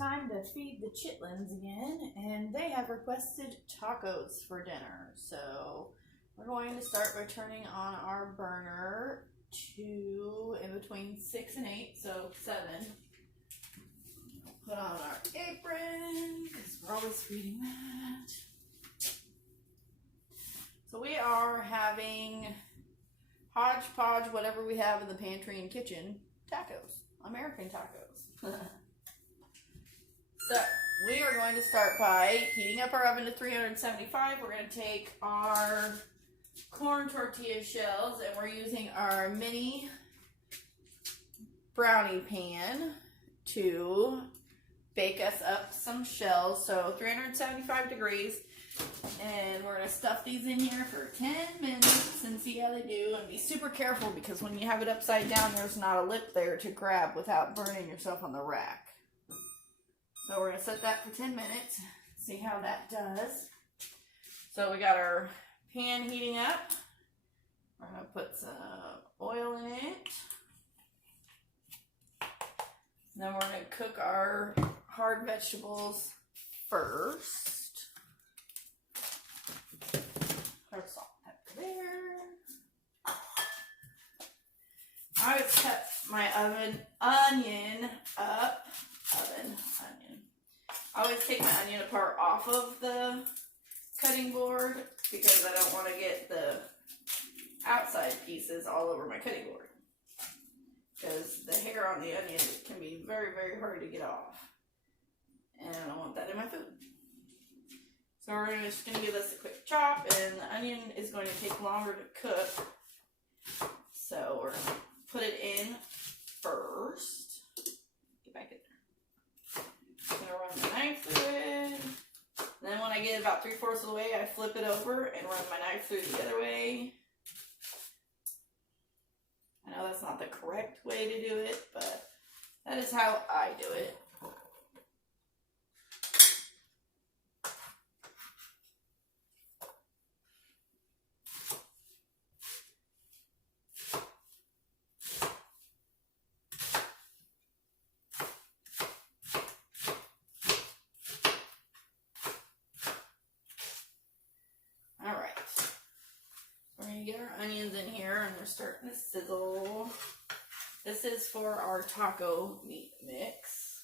time to feed the chitlins again, and they have requested tacos for dinner. So we're going to start by turning on our burner to in between 6 and 8, so 7. Put on our apron because we're always feeding that. So we are having hodgepodge, whatever we have in the pantry and kitchen, tacos, American tacos. So we are going to start by heating up our oven to 375. We're going to take our corn tortilla shells, and we're using our mini brownie pan to bake us up some shells. So 375 degrees, and we're going to stuff these in here for 10 minutes and see how they do. And be super careful because when you have it upside down, there's not a lip there to grab without burning yourself on the rack. So we're going to set that for 10 minutes, see how that does. So we got our pan heating up. We're going to put some oil in it. And then we're going to cook our hard vegetables first. Our salt and pepper there. I always cut my onion up. I always take my onion apart off of the cutting board because I don't want to get the outside pieces all over my cutting board. Because the hair on the onion can be very, very hard to get off. And I don't want that in my food. So we're just going to give this a quick chop, and the onion is going to take longer to cook. So we're going to put it in first. Get back in there. I'm going to run my knife through it. Then when I get about 3/4 of the way, I flip it over and run my knife through the other way. I know that's not the correct way to do it, but that is how I do it. Get our onions in here, and they're starting to sizzle. This is for our taco meat mix.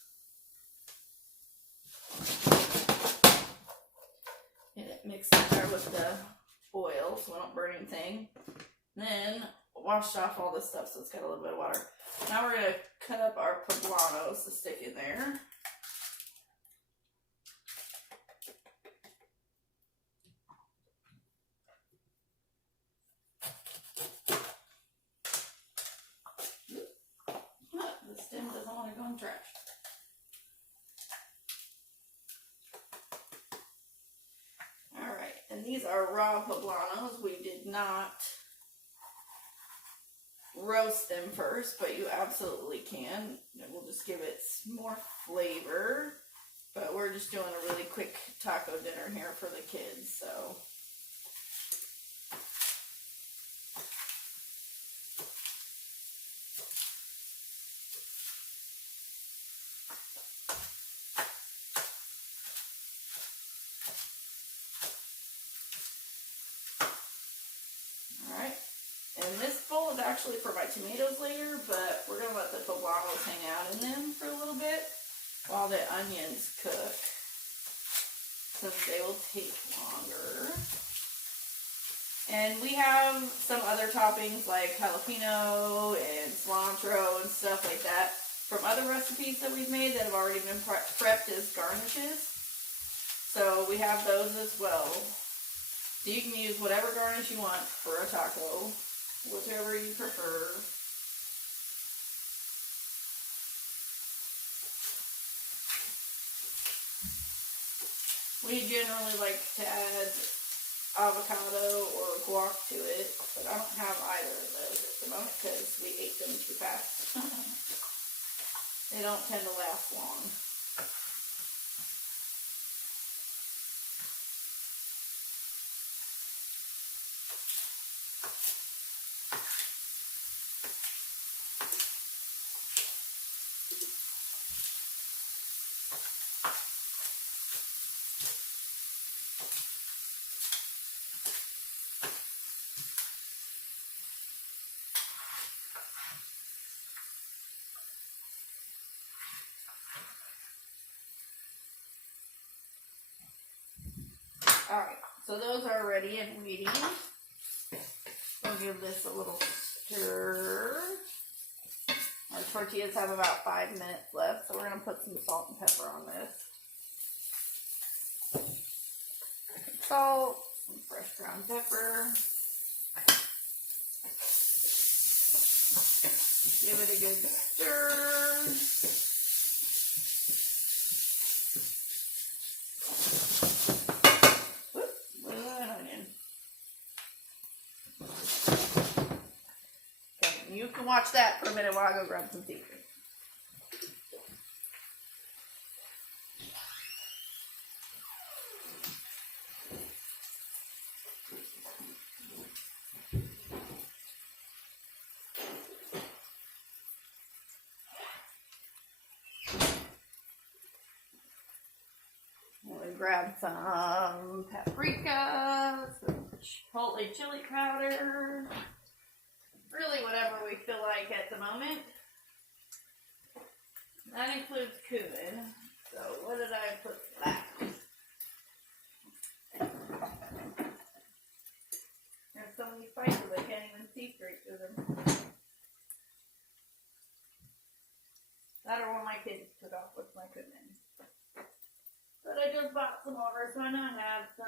Get it mixed in there with the oil so we don't burn anything. And then wash off all this stuff so it's got a little bit of water. Now we're going to cut up our poblanos to stick in there. Trash. Alright, and these are raw poblanos. We did not roast them first, but you absolutely can. It will just give it more flavor. But we're just doing a really quick taco dinner here for the kids, so. Actually for my tomatoes later, but we're going to let the poblanos hang out in them for a little bit while the onions cook, since they will take longer. And we have some other toppings like jalapeno and cilantro and stuff like that from other recipes that we've made that have already been prepped as garnishes. So we have those as well. So you can use whatever garnish you want for a taco. Whichever you prefer. We generally like to add avocado or guac to it, but I don't have either of those at the moment because we ate them too fast. They don't tend to last long. Alright, so those are ready and waiting. We'll give this a little stir. Our tortillas have about 5 minutes left, so we're going to put some salt and pepper on this. Salt, some fresh ground pepper. Give it a good stir. Whoop, an onion. Okay, you can watch that for a minute while I go grab some seafood. Grab some paprika, some chipotle chili powder, really whatever we feel like at the moment. That includes cumin. So what did I put back? There's so many spices I can't even see straight through them. That or when my kids took off with my cumin. But I just bought some over, so I now have some.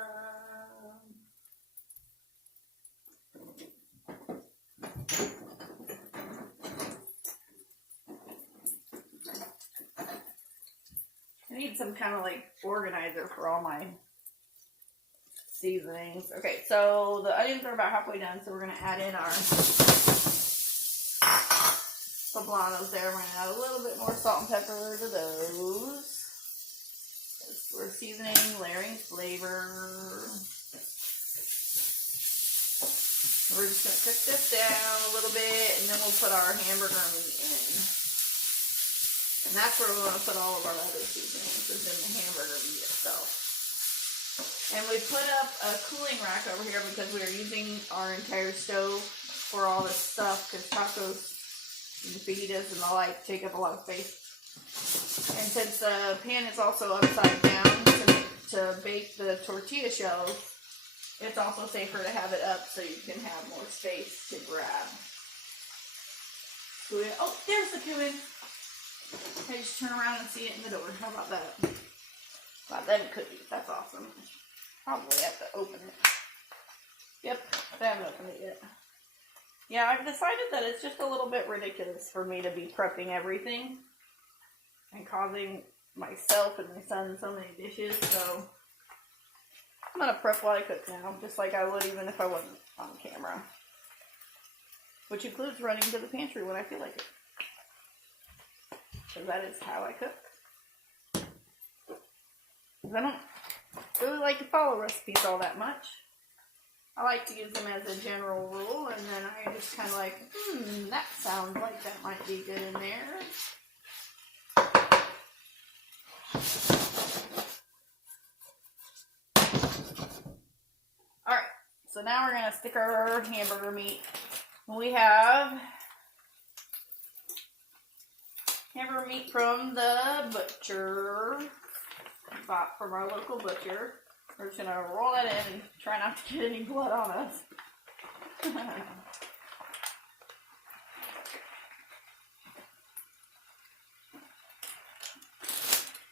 I need some kind of like organizer for all my seasonings. Okay, so the onions are about halfway done, so we're going to add in our poblanos there. We're going to add a little bit more salt and pepper to those. We're seasoning, layering flavor. We're just going to cook this down a little bit, and then we'll put our hamburger meat in. And that's where we want to put all of our other seasonings, is in the hamburger meat itself. And we put up a cooling rack over here because we are using our entire stove for all this stuff, because tacos and fajitas and the like take up a lot of space. And since the pan is also upside down to bake the tortilla shells, it's also safer to have it up so you can have more space to grab. Oh, there's the cumin. I just turn around and see it in the door. How about that? About them cookies. That's awesome. Probably have to open it. Yep, I haven't opened it yet. Yeah, I've decided that it's just a little bit ridiculous for me to be prepping everything and causing myself and my son so many dishes, so I'm gonna prep while I cook now, just like I would even if I wasn't on camera. Which includes running to the pantry when I feel like it. Because that is how I cook. Because I don't really like to follow recipes all that much. I like to use them as a general rule, and then I just kind of like, that sounds like that might be good in there. Alright, so now we're going to stick our hamburger meat. We have hamburger meat from the butcher. Bought from our local butcher. We're just going to roll that in and try not to get any blood on us.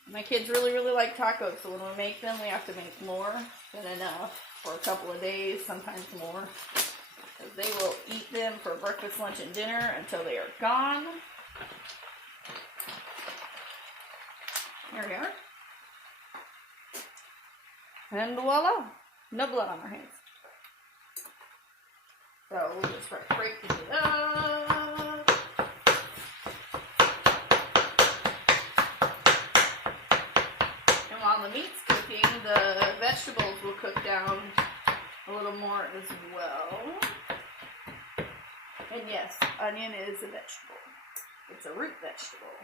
My kids really, really like tacos, so when we make them, we have to make more than enough for a couple of days, sometimes more. Because they will eat them for breakfast, lunch, and dinner until they are gone. Here we are. And voila! No blood on our hands. So we'll just start breaking it up. And while the meat's cooking, the vegetables will cook down a little more as well. And yes, onion is a vegetable. It's a root vegetable.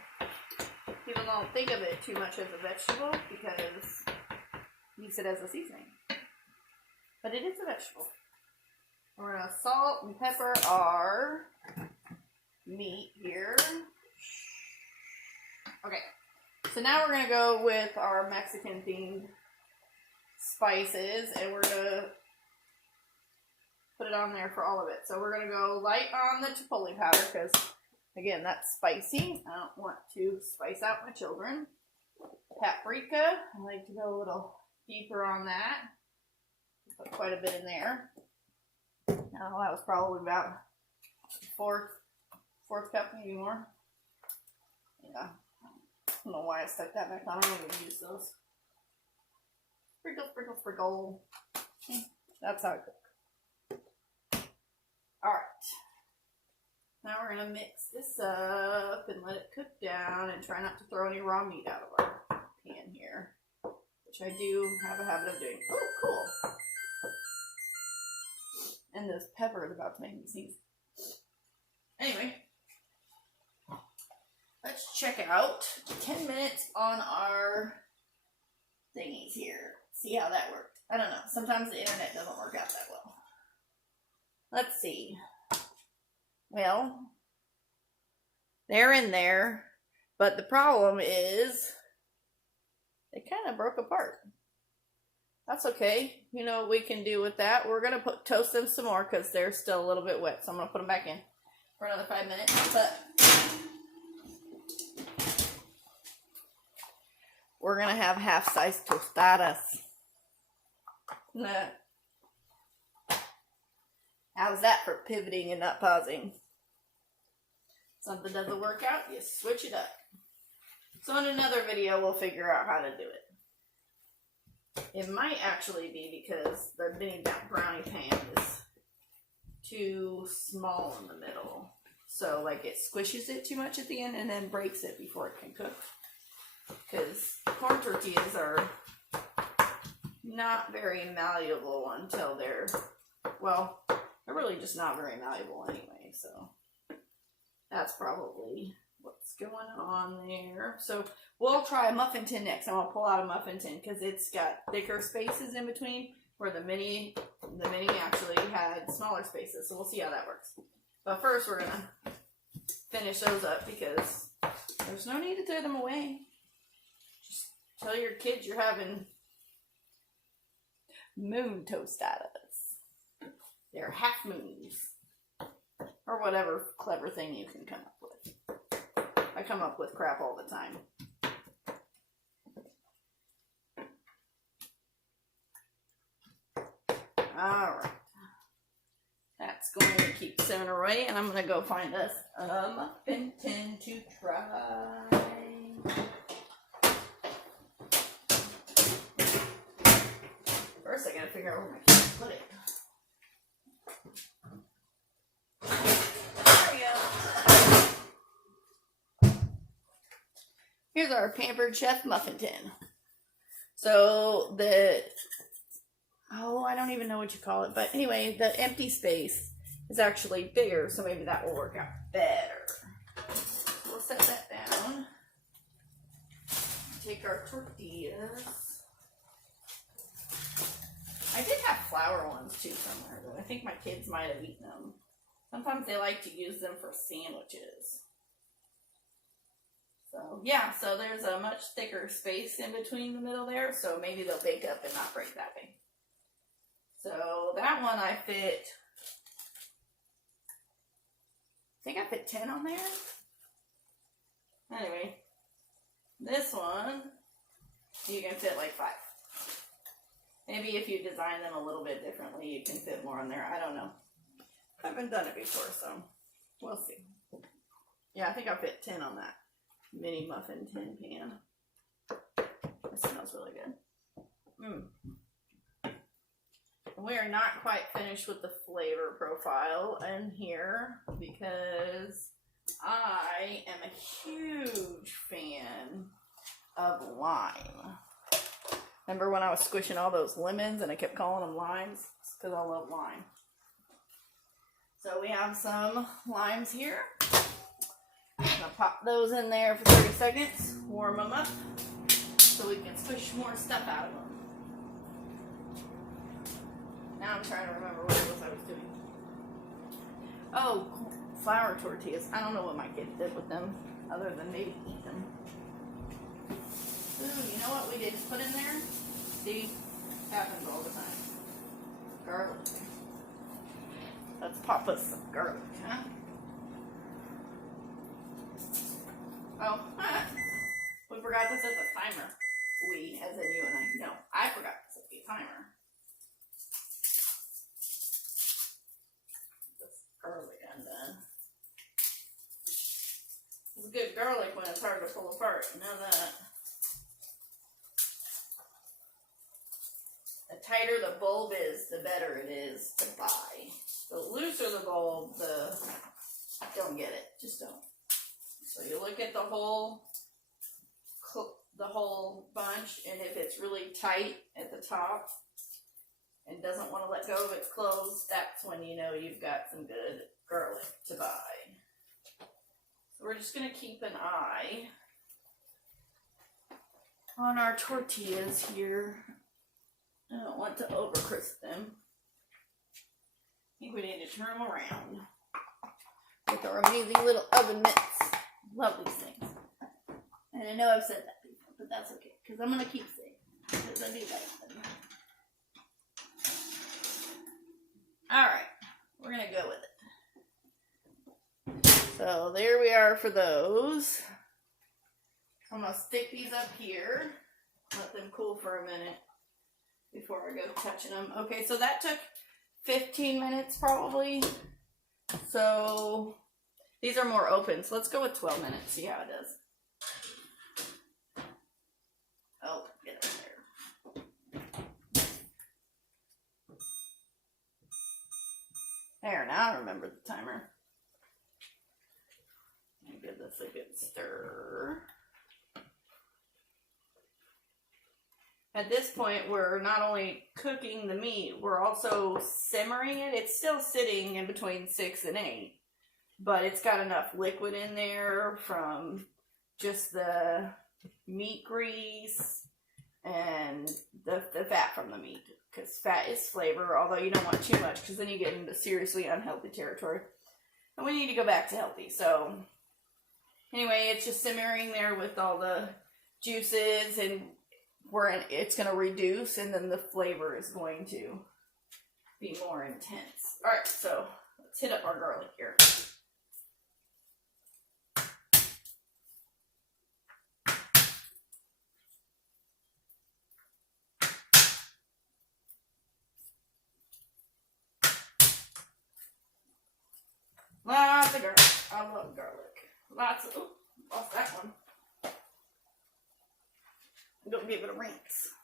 People don't think of it too much as a vegetable because use it as a seasoning. But it is a vegetable. We're going to salt and pepper our meat here. Okay. So now we're going to go with our Mexican themed spices, and we're gonna put it on there for all of it. So we're gonna go light on the chipotle powder because, again, that's spicy. I don't want to spice out my children. Paprika, I like to go a little deeper on that. Put quite a bit in there. Now that was probably about fourth cup, maybe more. Yeah. I don't know why I stuck that back on. I'm not going to use those. Sprinkle, sprinkle, sprinkle. That's how I cook. Alright. Now we're going to mix this up and let it cook down and try not to throw any raw meat out of our pan here. Which I do have a habit of doing. Oh, cool. And this pepper is about to make me sneeze. Anyway. Let's check out 10 minutes on our thingies here. See how that worked. I don't know. Sometimes the internet doesn't work out that well. Let's see. Well, they're in there, but the problem is they kind of broke apart. That's okay. You know what we can do with that? We're going to toast them some more because they're still a little bit wet. So I'm going to put them back in for another 5 minutes. But we're going to have half-size tostadas. Nah. How's that for pivoting and not pausing? Something doesn't work out, you switch it up. So in another video, we'll figure out how to do it. It might actually be because the mini brownie pan is too small in the middle. So like it squishes it too much at the end and then breaks it before it can cook. Because corn tortillas are not very malleable until they're, well, they're really just not very malleable anyway, so that's probably what's going on there. So we'll try a muffin tin next. I'm going to pull out a muffin tin because it's got thicker spaces in between where the mini actually had smaller spaces, so we'll see how that works. But first we're going to finish those up because there's no need to throw them away. Tell your kids you're having moon tostadas. They're half moons. Or whatever clever thing you can come up with. I come up with crap all the time. Alright. That's going to keep simmering away, and I'm going to go find us a muffin tin to try. First, I gotta figure out where my kids put it. There we go. Here's our Pampered Chef muffin tin. So I don't even know what you call it, but anyway, the empty space is actually bigger, so maybe that will work out better. We'll set that down. Take our tortillas. I did have flour ones too somewhere, but I think my kids might have eaten them. Sometimes they like to use them for sandwiches. So yeah, so there's a much thicker space in between the middle there, so maybe they'll bake up and not break that way. So that one I think I fit 10 on there. Anyway, this one, you can fit like 5. Maybe if you design them a little bit differently, you can fit more on there. I don't know. I haven't done it before, so we'll see. Yeah, I think I fit 10 on that mini muffin tin pan. It smells really good. We are not quite finished with the flavor profile in here because I am a huge fan of lime. Remember when I was squishing all those lemons and I kept calling them limes? It's because I love lime. So we have some limes here. I'm going to pop those in there for 30 seconds, warm them up, so we can squish more stuff out of them. Now I'm trying to remember what it was I was doing. Oh, flour tortillas. I don't know what my kids did with them, other than maybe eat them. Ooh, you know what we didn't put in there? See, Happens all the time. Garlic. Let's pop us some garlic, huh? Oh, we forgot to set the timer. We, as in you and I. No, I forgot to set the timer. This garlic undone. It's good garlic when it's hard to pull apart. You know that. The tighter the bulb is, the better it is to buy. The looser the bulb, the don't get it. Just don't. So you look at the whole bunch, and if it's really tight at the top and doesn't want to let go of its clothes, that's when you know you've got some good garlic to buy. So we're just going to keep an eye on our tortillas here. I don't want to over crisp them. I think we need to turn them around with our amazing little oven mitts. Love these things. And I know I've said that before, but that's okay, because I'm going to keep saying it, because I do like them. Alright, we're going to go with it. So there we are for those. I'm going to stick these up here, let them cool for a minute before I go touching them. Okay, so that took 15 minutes probably. So these are more open. So let's go with 12 minutes, see how it does. Oh, get over there. There, now I remember the timer. Give this a good stir. At this point, we're not only cooking the meat, we're also simmering it. It's still sitting in between 6 and 8, but it's got enough liquid in there from just the meat grease and the fat from the meat, because fat is flavor, although you don't want too much, because then you get into seriously unhealthy territory. And we need to go back to healthy. So anyway, it's just simmering there with all the juices, and it's going to reduce, and then the flavor is going to be more intense. All right, so let's hit up our garlic here. Lots of garlic. I love garlic. Lots of, lost that one. Don't give it a rinse.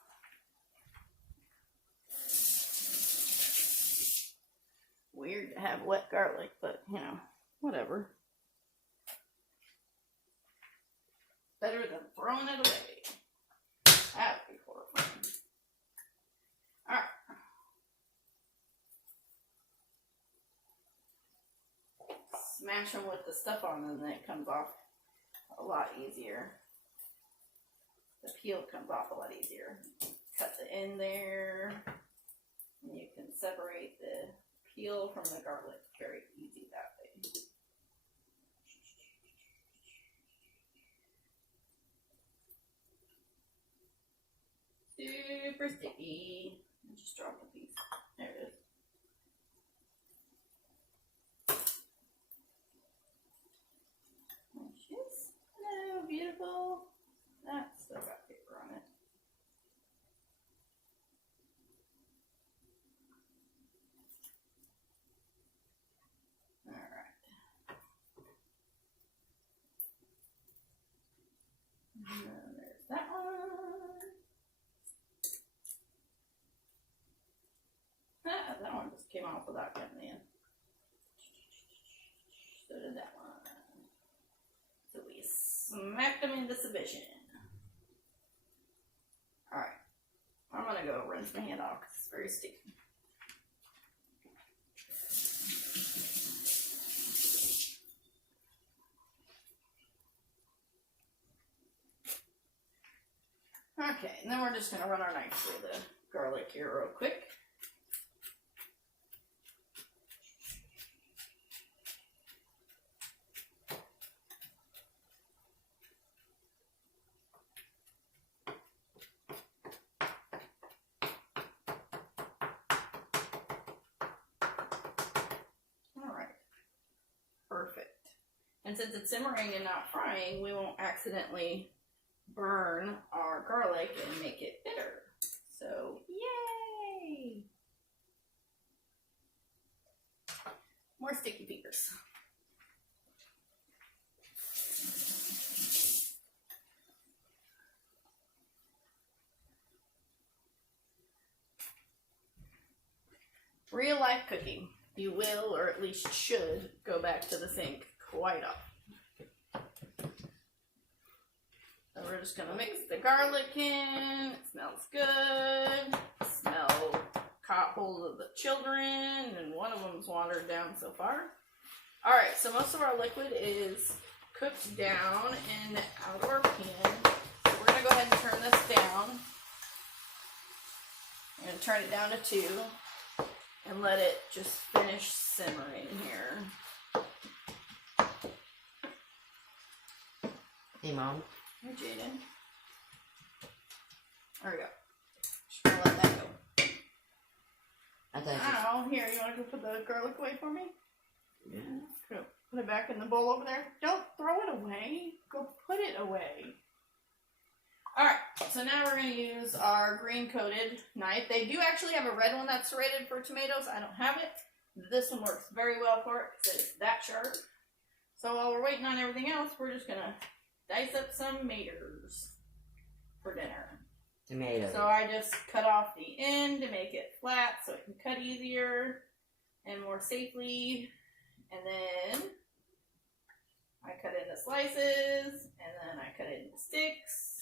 Weird to have wet garlic, but you know, whatever. Better than throwing it away. That would be horrifying. Alright. Smash them with the stuff on them, and then it comes off a lot easier. The peel comes off a lot easier. Cut the end there, and you can separate the peel from the garlic very easy that way. Super sticky. I just dropped a piece. There it is. Yes. Hello, beautiful. That's still got paper on it. Alright. And then there's that one. That one just came off without cutting in. So did that one. So we smacked them into submission. Alright, I'm going to go rinse my hand off because it's very sticky. Okay, and then we're just going to run our knife through the garlic here real quick. perfect. And since it's simmering and not frying, we won't accidentally burn our garlic and make it bitter. So, yay! More sticky fingers. Real life cooking. You will, or at least should, go back to the sink quite often. So we're just gonna mix the garlic in. It smells good. Smell caught hold of the children, and one of them's wandered down so far. Alright, so most of our liquid is cooked down in our pan. So we're gonna go ahead and turn this down. I'm gonna turn it down to 2. And let it just finish simmering here. Hey, Mom. Here, Jaden. There we go. Just gonna let that go. I thought Ow, here, you wanna go put the garlic away for me? Yeah. Go put it back in the bowl over there. Don't throw it away. Go put it away. Alright, so now we're going to use our green coated knife. They do actually have a red one that's serrated for tomatoes. I don't have it. This one works very well for it because it's that sharp. So while we're waiting on everything else, we're just going to dice up some tomatoes for dinner. Tomatoes. So I just cut off the end to make it flat so it can cut easier and more safely. And then I cut into slices, and then I cut it into sticks.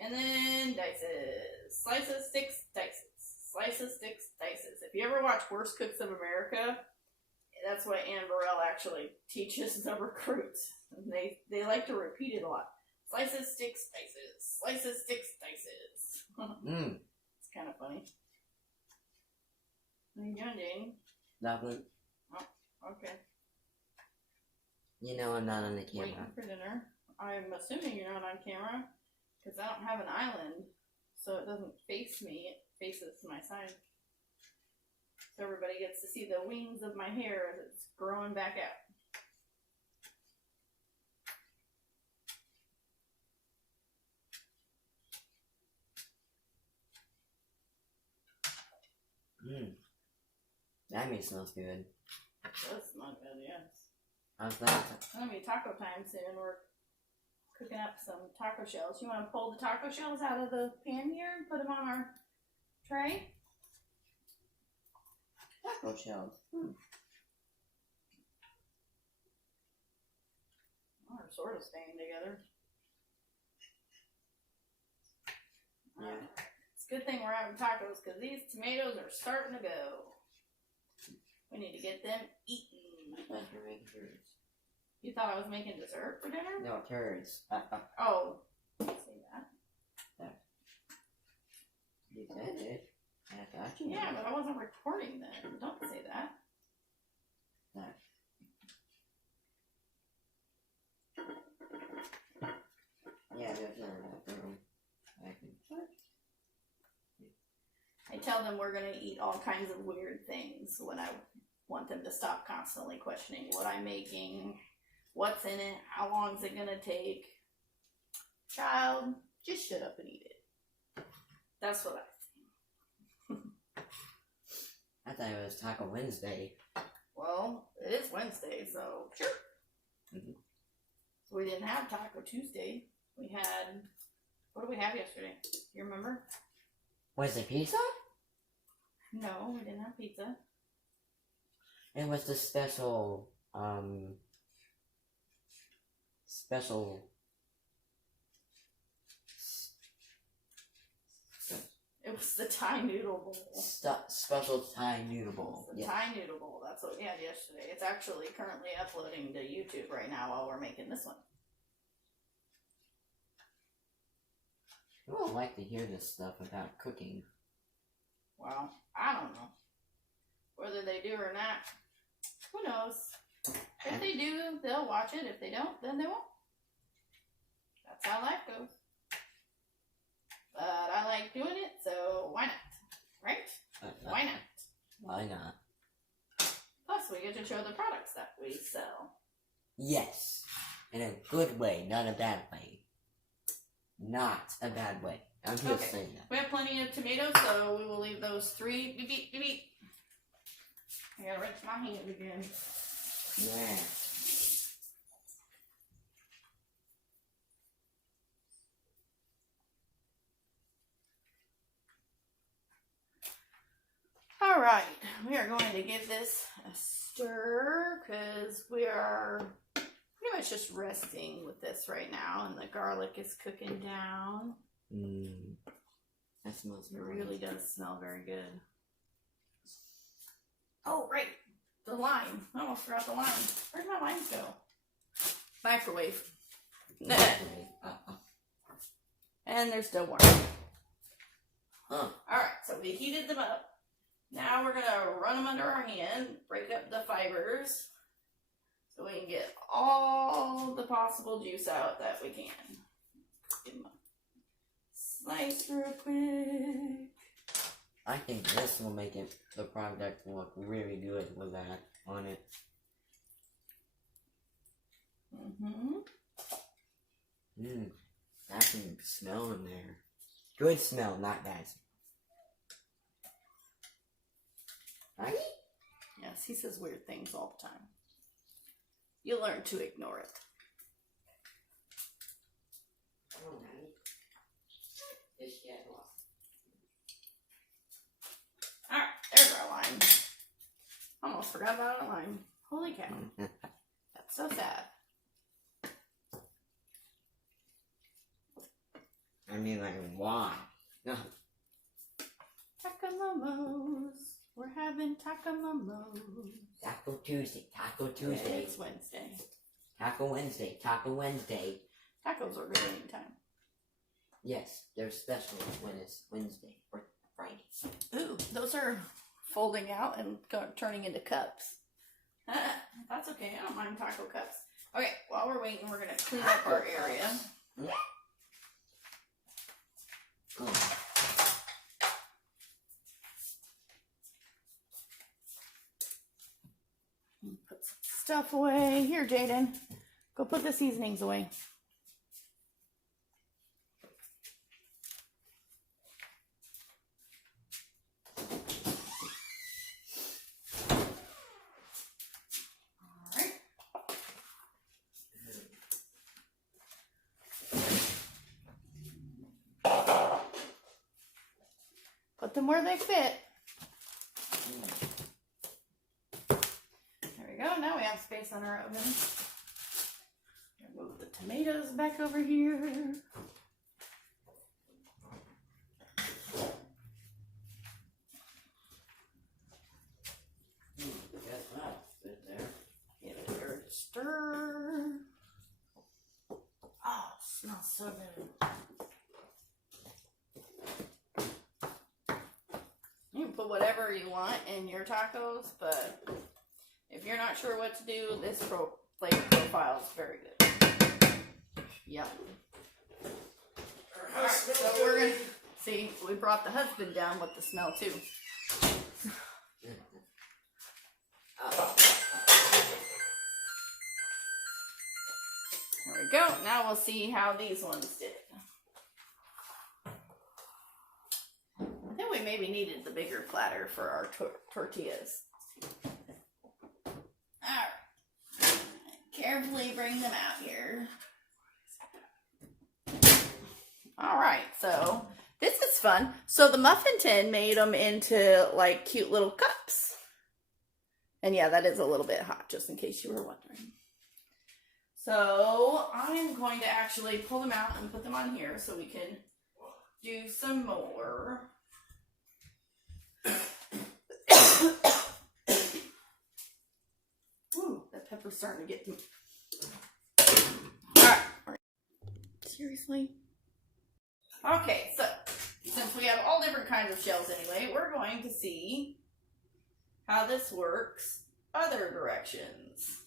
And then dices. Slices, sticks, dices. Slices, sticks, dices. If you ever watch Worst Cooks of America, that's what Ann Burrell actually teaches the recruits. And they like to repeat it a lot. Slices, sticks, dices. Slices, sticks, dices. It's kind of funny. What are you doing, Jane? Nothing. Oh, okay. You know I'm not on the camera. Waiting for dinner. I'm assuming you're not on camera. Because I don't have an island, so it doesn't face me, it faces my side. So everybody gets to see the wings of my hair as it's growing back out. That meat smells good. It does smell good, yes. I was glad. It's gonna be taco time soon. We're cooking up some taco shells. You want to pull the taco shells out of the pan here and put them on our tray? Taco shells. Oh, they're sort of staying together. Yeah. It's a good thing we're having tacos because these tomatoes are starting to go. We need to get them eaten. I thought you were making turds. You thought I was making dessert for dinner? No, turds. Oh, don't say that. You said it. I thought you Yeah, but I wasn't recording then. Don't say that. That. Yeah, there's a room. I tell them we're going to eat all kinds of weird things when I want them to stop constantly questioning what I'm making, what's in it, how long is it going to take. Child, just shut up and eat it. That's what I think. I thought it was Taco Wednesday. Well, it is Wednesday, so sure. Mm-hmm. So we didn't have Taco Tuesday. We had, what did we have yesterday? You remember? Was it pizza? No, we didn't have pizza. It was the special, It was the Thai noodle bowl. special Thai noodle bowl. The Thai noodle bowl. That's what we had yesterday. It's actually currently uploading to YouTube right now while we're making this one. I would like to hear this stuff about cooking. Well, I don't know. Whether they do or not, who knows? If they do, they'll watch it. If they don't, then they won't. That's how life goes. But I like doing it, so why not? Right? Why not? Why not? Plus, we get to show the products that we sell. Yes. In a good way, not a bad way. Not a bad way. I'm just Okay. saying that. We have plenty of tomatoes, so we will leave those 3. Beep, beep, beep, beep. I gotta rinse my hand again. Yeah. Alright, we are going to give this a stir because we are pretty much just resting with this right now, and the garlic is cooking down. That smells It good. really does smell very good. Oh, right, the lime. I almost forgot the lime. Where'd my limes go? Microwave. And they're still warm. Huh. Alright, so we heated them up. Now we're gonna run them under our hand, break up the fibers, so we can get all the possible juice out that we can. Give them a slice real quick. I think this will make it the product look really good with that on it. I can smell in there. Good smell, not bad smell. Right? Yes, he says weird things all the time. You learn to ignore it. Alright, there's our lime. Almost forgot about our lime. Holy cow. That's so sad. I mean, like, why? Taco-momos. We're having taco-momos. Taco Tuesday, Taco Tuesday, It's Wednesday. Taco Wednesday, Taco Wednesday. Tacos are good anytime. Yes, they're special when it's Wednesday or Friday. Ooh, those are folding out and turning into cups. That's okay. I don't mind taco cups. Okay, while we're waiting, we're going to clean up our area. Cool. Put some stuff away. Here, Jaden. Go put the seasonings away. Alright. Put them where they fit. There we go. Now we have space on our oven. Move the tomatoes back over here. Guess what? Good there. Give it a good stir. Oh, smells so good. You can put whatever you want in your tacos, but if you're not sure what to do, this flavor profile is very good. Yum. Alright, so we're gonna see, we brought the husband down with the smell too. There we go. Now we'll see how these ones did. I think we maybe needed the bigger platter for our tortillas. Alright. Carefully bring them out here. Alright, so this is fun. So the muffin tin made them into like cute little cups. And yeah, that is a little bit hot, just in case you were wondering. So I'm going to actually pull them out and put them on here so we can do some more. Ooh, that pepper's starting to get me. Alright. Seriously? Okay, so since we have all different kinds of shells anyway, we're going to see how this works other directions.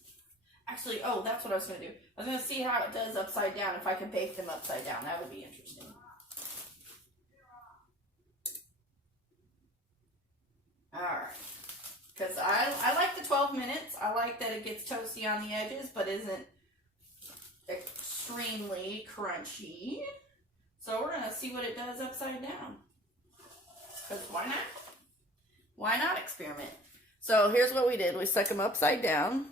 Actually, oh, that's what I was going to do. I was going to see how it does upside down, if I can bake them upside down. That would be interesting. Alright. Because I like the 12 minutes. I like like that it gets toasty on the edges, but isn't extremely crunchy. So we're gonna see what it does upside down. Because why not? Why not experiment? So here's what we did. We stuck them upside down.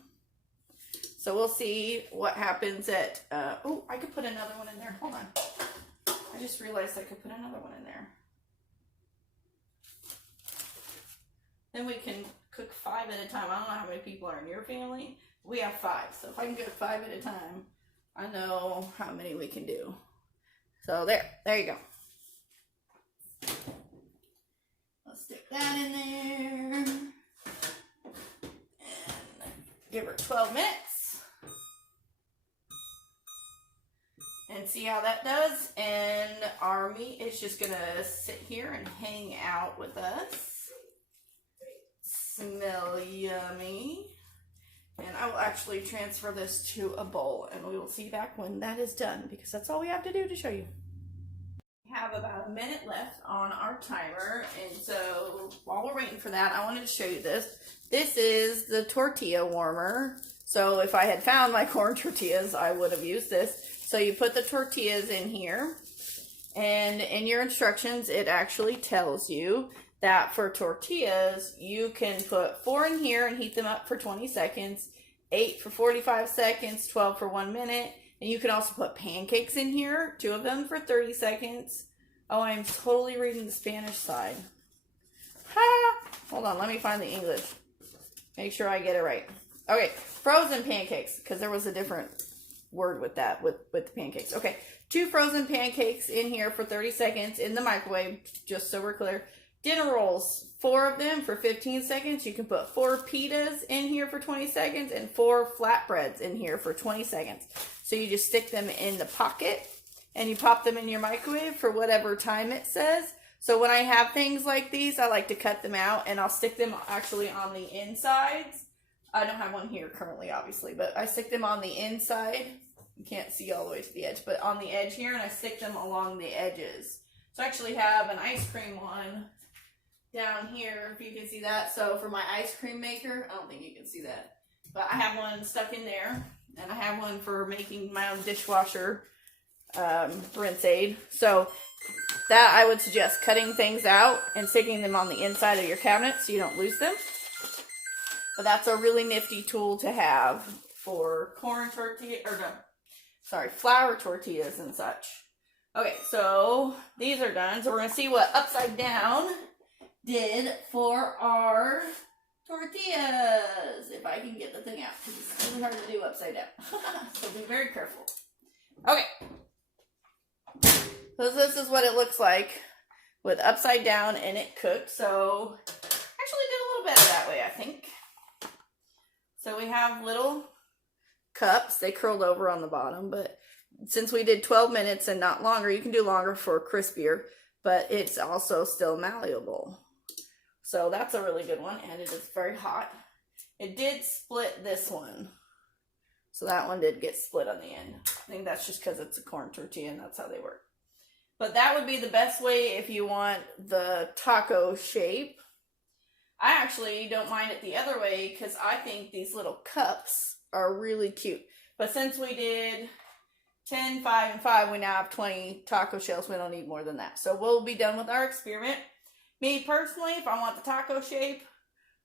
So we'll see what happens at, oh, I could put another one in there. Hold on. I just realized I could put another one in there. Then we can cook 5 at a time. I don't know how many people are in your family. We have 5. So if I can cook 5 at a time, I know how many we can do. So there you go. Let's stick that in there. And give her 12 minutes. And see how that does. And our meat is just gonna sit here and hang out with us. Smell yummy. And I will actually transfer this to a bowl, and we will see back when that is done, because that's all we have to do to show you. We have about a minute left on our timer, and so while we're waiting for that, I wanted to show you this. This is the tortilla warmer. So if I had found my corn tortillas, I would have used this. So you put the tortillas in here, and in your instructions, it actually tells you that for tortillas, you can put 4 in here and heat them up for 20 seconds, 8 for 45 seconds, 12 for 1 minute. And you can also put pancakes in here, 2 of them for 30 seconds. Oh, I'm totally reading the Spanish side. Ha! Hold on, let me find the English. Make sure I get it right. Okay, frozen pancakes, because there was a different word with that, with the pancakes. Okay, 2 frozen pancakes in here for 30 seconds in the microwave, just so we're clear. Dinner rolls, 4 of them for 15 seconds. You can put 4 pitas in here for 20 seconds and 4 flatbreads in here for 20 seconds. So you just stick them in the pocket and you pop them in your microwave for whatever time it says. So when I have things like these, I like to cut them out, and I'll stick them actually on the insides. I don't have one here currently, obviously, but I stick them on the inside. You can't see all the way to the edge, but on the edge here, and I stick them along the edges. So I actually have an ice cream one down here, if you can see that. So for my ice cream maker, I don't think you can see that, but I have one stuck in there, and I have one for making my own dishwasher rinse aid. So that I would suggest cutting things out and sticking them on the inside of your cabinet so you don't lose them. But that's a really nifty tool to have for corn tortilla, or no, sorry, flour tortillas and such. Okay, so these are done. So we're gonna see what upside down did for our tortillas. If I can get the thing out, because it's really hard to do upside down. So be very careful. Okay. So this is what it looks like with upside down and it cooked. So actually did a little better that way, I think. So we have little cups. They curled over on the bottom, but since we did 12 minutes and not longer, you can do longer for crispier, but it's also still malleable. So that's a really good one, and it is very hot. It did split this one. So that one did get split on the end. I think that's just because it's a corn tortilla and that's how they work. But that would be the best way if you want the taco shape. I actually don't mind it the other way because I think these little cups are really cute. But since we did 10, 5, and 5, we now have 20 taco shells. We don't need more than that. So we'll be done with our experiment. Me personally, if I want the taco shape,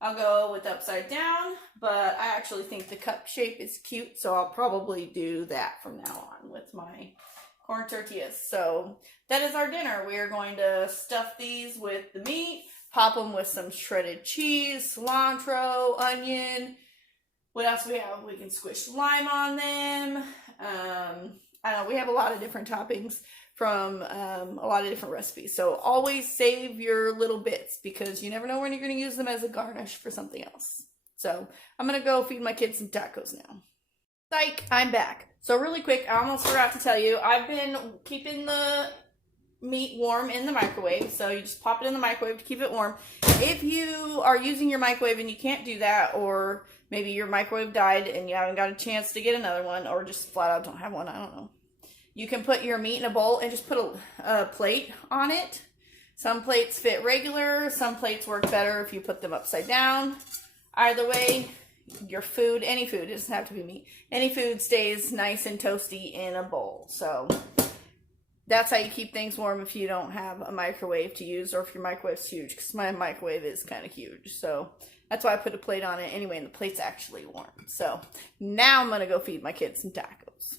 I'll go with upside down. But I actually think the cup shape is cute, so I'll probably do that from now on with my corn tortillas. So that is our dinner. We are going to stuff these with the meat, pop them with some shredded cheese, cilantro, onion. What else do we have? We can squish lime on them. I don't know, we have a lot of different toppings from a lot of different recipes. So always save your little bits because you never know when you're going to use them as a garnish for something else. So I'm going to go feed my kids some tacos now. Psych, I'm back. So really quick, I almost forgot to tell you, I've been keeping the meat warm in the microwave. So you just pop it in the microwave to keep it warm. If you are using your microwave and you can't do that, or maybe your microwave died and you haven't got a chance to get another one, or just flat out don't have one, I don't know. You can put your meat in a bowl and just put a plate on it. Some plates fit regular, some plates work better if you put them upside down. Either way, your food, any food, it doesn't have to be meat, any food stays nice and toasty in a bowl. So that's how you keep things warm if you don't have a microwave to use, or if your microwave's huge, because my microwave is kind of huge. So that's why I put a plate on it anyway, and the plate's actually warm. So now I'm going to go feed my kids some tacos.